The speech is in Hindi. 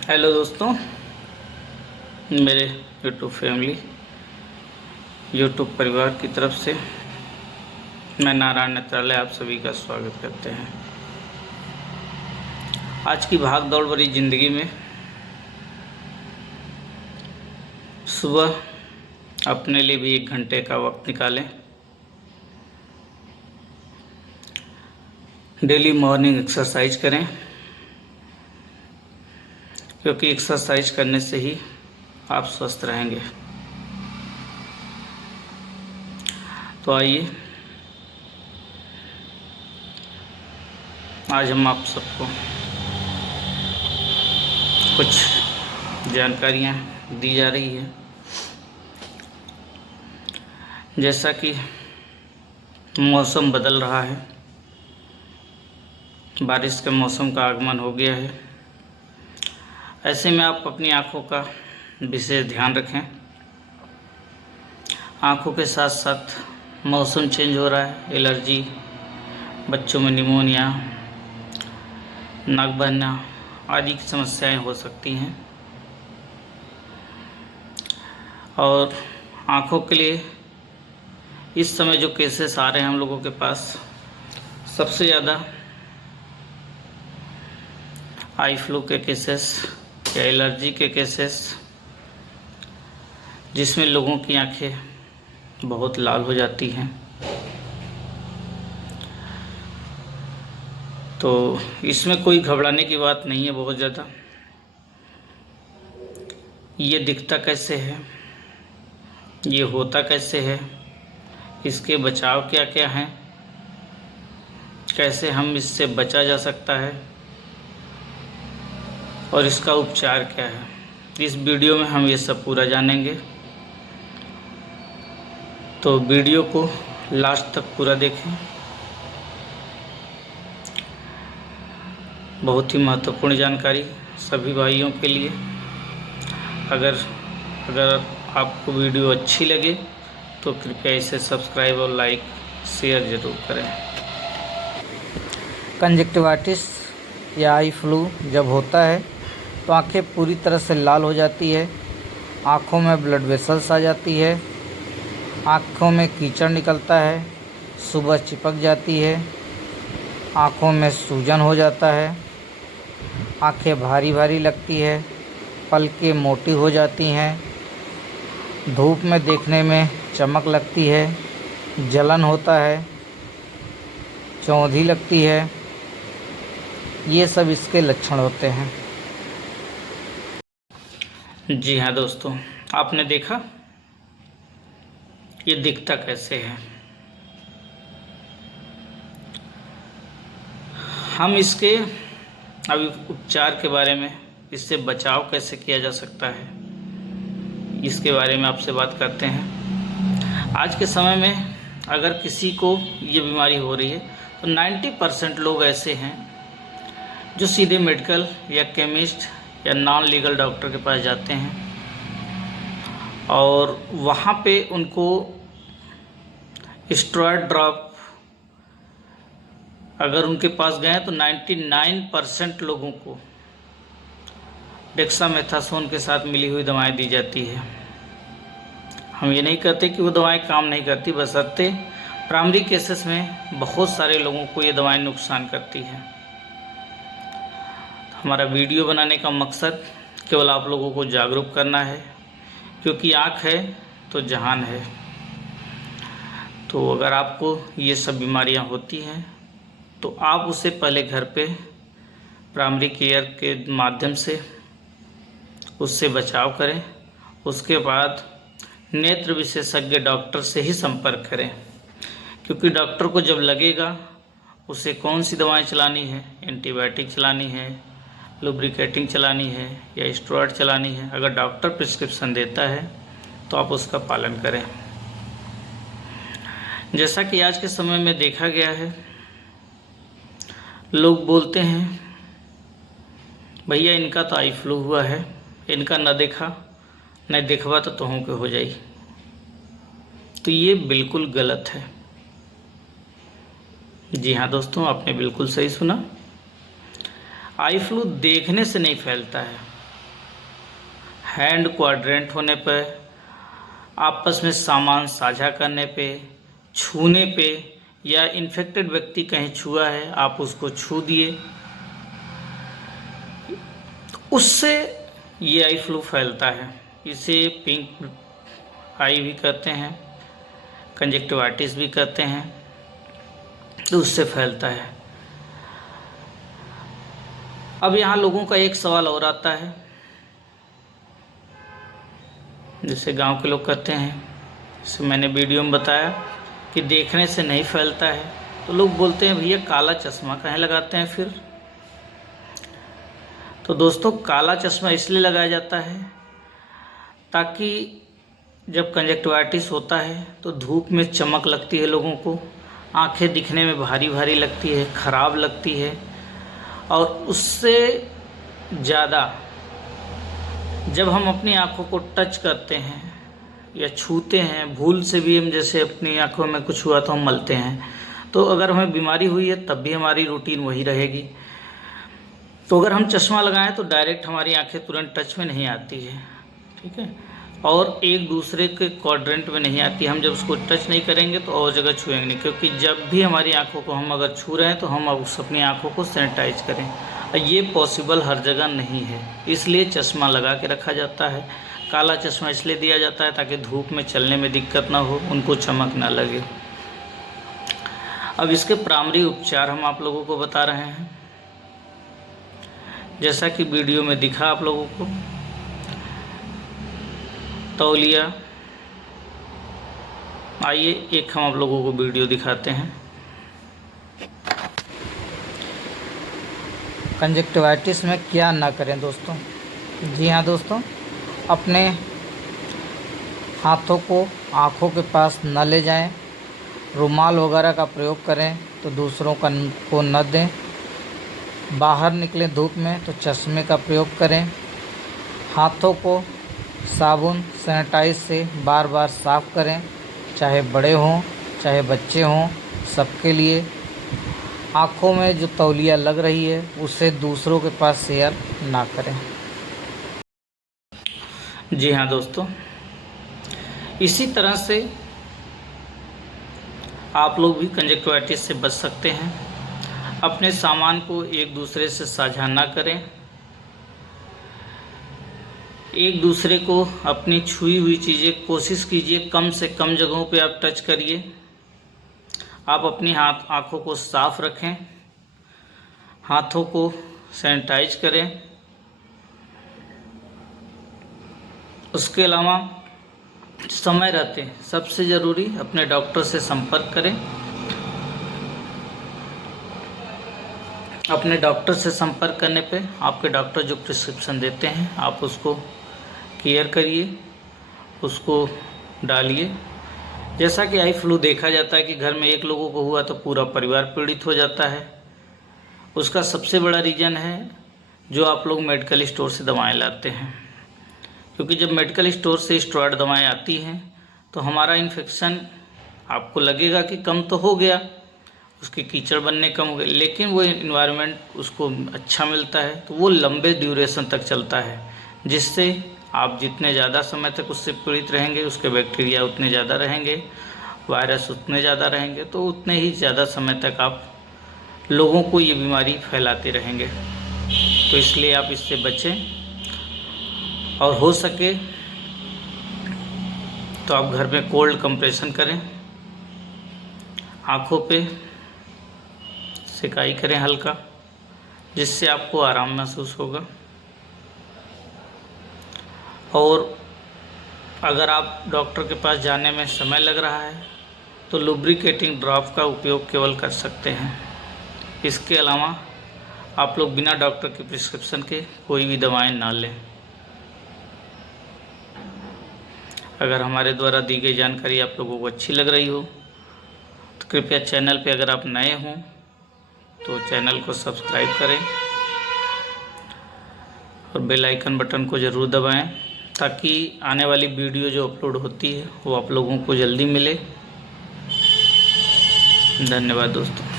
हेलो दोस्तों, मेरे यूट्यूब फैमिली, यूट्यूब परिवार की तरफ से मैं नारायण नेत्रालय आप सभी का स्वागत करते हैं। आज की भाग दौड़ भरी ज़िंदगी में सुबह अपने लिए भी 1 घंटे का वक्त निकालें। डेली मॉर्निंग एक्सरसाइज करें, क्योंकि एक्सरसाइज करने से ही आप स्वस्थ रहेंगे। तो आइए आज हम आप सबको कुछ जानकारियाँ दी जा रही है। जैसा कि मौसम बदल रहा है, बारिश के मौसम का आगमन हो गया है, ऐसे में आप अपनी आँखों का विशेष ध्यान रखें। आँखों के साथ साथ मौसम चेंज हो रहा है, एलर्जी, बच्चों में निमोनिया, नाक बहना आदि की समस्याएं हो सकती हैं। और आँखों के लिए इस समय जो केसेस आ रहे हैं हम लोगों के पास, सबसे ज़्यादा आई फ्लू के केसेस या एलर्जी के केसेस, जिसमें लोगों की आंखें बहुत लाल हो जाती हैं। तो इसमें कोई घबराने की बात नहीं है। बहुत ज़्यादा ये दिखता कैसे है, ये होता कैसे है, इसके बचाव क्या क्या हैं, कैसे हम इससे बचा जा सकता है और इसका उपचार क्या है, इस वीडियो में हम ये सब पूरा जानेंगे। तो वीडियो को लास्ट तक पूरा देखें। बहुत ही महत्वपूर्ण जानकारी सभी भाइयों के लिए। अगर आपको वीडियो अच्छी लगे तो कृपया इसे सब्सक्राइब और लाइक शेयर ज़रूर करें। कंजक्टिवाइटिस या आई फ्लू जब होता है तो आंखें पूरी तरह से लाल हो जाती है, आँखों में ब्लड वेसल्स आ जाती है, आँखों में कीचड़ निकलता है, सुबह चिपक जाती है, आँखों में सूजन हो जाता है, आँखें भारी भारी लगती है, पलकें मोटी हो जाती हैं, धूप में देखने में चमक लगती है, जलन होता है, चौंधी लगती है। ये सब इसके लक्षण होते हैं। जी हाँ दोस्तों, आपने देखा ये दिखता कैसे है। हम इसके अभी उपचार के बारे में, इससे बचाव कैसे किया जा सकता है, इसके बारे में आपसे बात करते हैं। आज के समय में अगर किसी को ये बीमारी हो रही है तो 90% लोग ऐसे हैं जो सीधे मेडिकल या केमिस्ट या नॉन लीगल डॉक्टर के पास जाते हैं और वहाँ पे उनको स्टेरॉयड ड्रॉप अगर उनके पास गए तो 99% लोगों को डेक्सामेथासोन के साथ मिली हुई दवाएं दी जाती है। हम ये नहीं कहते कि वो दवाएं काम नहीं करती, बशर्ते प्राइमरी केसेस में बहुत सारे लोगों को ये दवाएं नुकसान करती हैं। हमारा वीडियो बनाने का मकसद केवल आप लोगों को जागरूक करना है, क्योंकि आँख है तो जहान है। तो अगर आपको ये सब बीमारियां होती हैं तो आप उसे पहले घर पे प्राइमरी केयर के माध्यम से उससे बचाव करें। उसके बाद नेत्र विशेषज्ञ डॉक्टर से ही संपर्क करें, क्योंकि डॉक्टर को जब लगेगा उसे कौन सी दवाएं चलानी है, एंटीबायोटिक चलानी है, लुब्रिकेटिंग चलानी है या स्टेरॉयड चलानी है, अगर डॉक्टर प्रिस्क्रिप्शन देता है तो आप उसका पालन करें। जैसा कि आज के समय में देखा गया है, लोग बोलते हैं भैया इनका तो आई फ्लू हुआ है, इनका न देखा न देखवा तो तुहों के हो जाई। तो ये बिल्कुल गलत है। जी हाँ दोस्तों, आपने बिल्कुल सही सुना। आई फ्लू देखने से नहीं फैलता है, हैंड क्वाड्रेंट होने पर, आपस में सामान साझा करने पे, छूने पे, या इन्फेक्टेड व्यक्ति कहीं छुआ है आप उसको छू दिए, उससे ये आई फ्लू फैलता है। इसे पिंक आई भी कहते हैं, कंजक्टिवाइटिस भी कहते हैं, तो उससे फैलता है। अब यहाँ लोगों का एक सवाल और आता है, जैसे गांव के लोग कहते हैं, जैसे मैंने वीडियो में बताया कि देखने से नहीं फैलता है, तो लोग बोलते हैं भैया काला चश्मा काहे लगाते हैं फिर। तो दोस्तों, काला चश्मा इसलिए लगाया जाता है ताकि जब कंजक्टिवाइटिस होता है तो धूप में चमक लगती है, लोगों को आंखें दिखने में भारी भारी लगती है, ख़राब लगती है, और उससे ज़्यादा जब हम अपनी आँखों को टच करते हैं या छूते हैं, भूल से भी हम जैसे अपनी आँखों में कुछ हुआ तो हम मलते हैं, तो अगर हमें बीमारी हुई है तब भी हमारी रूटीन वही रहेगी। तो अगर हम चश्मा लगाएं तो डायरेक्ट हमारी आंखें तुरंत टच में नहीं आती है, ठीक है, और एक दूसरे के क्वाड्रेंट में नहीं आती। हम जब उसको टच नहीं करेंगे तो और जगह छुएंगे नहीं, क्योंकि जब भी हमारी आंखों को हम अगर छू रहे हैं तो हम उस अपनी आंखों को सैनिटाइज करें, और ये पॉसिबल हर जगह नहीं है, इसलिए चश्मा लगा के रखा जाता है। काला चश्मा इसलिए दिया जाता है ताकि धूप में चलने में दिक्कत ना हो, उनको चमक ना लगे। अब इसके प्राइमरी उपचार हम आप लोगों को बता रहे हैं, जैसा कि वीडियो में दिखा आप लोगों को। तौलिया, आइए एक हम आप लोगों को वीडियो दिखाते हैं। कंजक्टिवाइटिस में क्या ना करें दोस्तों। जी हाँ दोस्तों, अपने हाथों को आँखों के पास न ले जाएं, रुमाल वगैरह का प्रयोग करें तो दूसरों को न दें। बाहर निकलें धूप में तो चश्मे का प्रयोग करें। हाथों को साबुन सैनिटाइज से बार बार साफ़ करें, चाहे बड़े हों चाहे बच्चे हों, सबके लिए। आँखों में जो तौलिया लग रही है उसे दूसरों के पास शेयर ना करें। जी हाँ दोस्तों, इसी तरह से आप लोग भी कंजक्टिवाइटिस से बच सकते हैं। अपने सामान को एक दूसरे से साझा ना करें, एक दूसरे को अपनी छुई हुई चीज़ें कोशिश कीजिए कम से कम जगहों पे आप टच करिए। आप अपनी आँखों को साफ़ रखें, हाथों को सैनिटाइज करें। उसके अलावा समय रहते सबसे ज़रूरी अपने डॉक्टर से संपर्क करें। अपने डॉक्टर से संपर्क करने पे आपके डॉक्टर जो प्रिस्क्रिप्शन देते हैं आप उसको केयर करिए, उसको डालिए। जैसा कि आई फ्लू देखा जाता है कि घर में एक लोगों को हुआ तो पूरा परिवार पीड़ित हो जाता है। उसका सबसे बड़ा रीज़न है जो आप लोग मेडिकल स्टोर से दवाएं लाते हैं, क्योंकि जब मेडिकल स्टोर से स्टेरॉयड दवाएं आती हैं तो हमारा इन्फेक्शन आपको लगेगा कि कम तो हो गया, उसके कीचड़ बनने कम हो गए, लेकिन वो इन्वायरमेंट उसको अच्छा मिलता है तो वो लंबे ड्यूरेशन तक चलता है, जिससे आप जितने ज़्यादा समय तक उससे पीड़ित रहेंगे उसके बैक्टीरिया उतने ज़्यादा रहेंगे, वायरस उतने ज़्यादा रहेंगे, तो उतने ही ज़्यादा समय तक आप लोगों को ये बीमारी फैलाते रहेंगे। तो इसलिए आप इससे बचें, और हो सके तो आप घर में कोल्ड कंप्रेशन करें, आँखों पे सिकाई करें हल्का, जिससे आपको आराम महसूस होगा। और अगर आप डॉक्टर के पास जाने में समय लग रहा है तो लुब्रिकेटिंग ड्रॉप का उपयोग केवल कर सकते हैं। इसके अलावा आप लोग बिना डॉक्टर की प्रिस्क्रिप्शन के कोई भी दवाएं ना लें। अगर हमारे द्वारा दी गई जानकारी आप लोगों को अच्छी लग रही हो तो कृपया चैनल पे अगर आप नए हों तो चैनल को सब्सक्राइब करें और बेल आइकन बटन को ज़रूर दबाएं, ताकि आने वाली वीडियो जो अपलोड होती है वो आप लोगों को जल्दी मिले। धन्यवाद दोस्तों।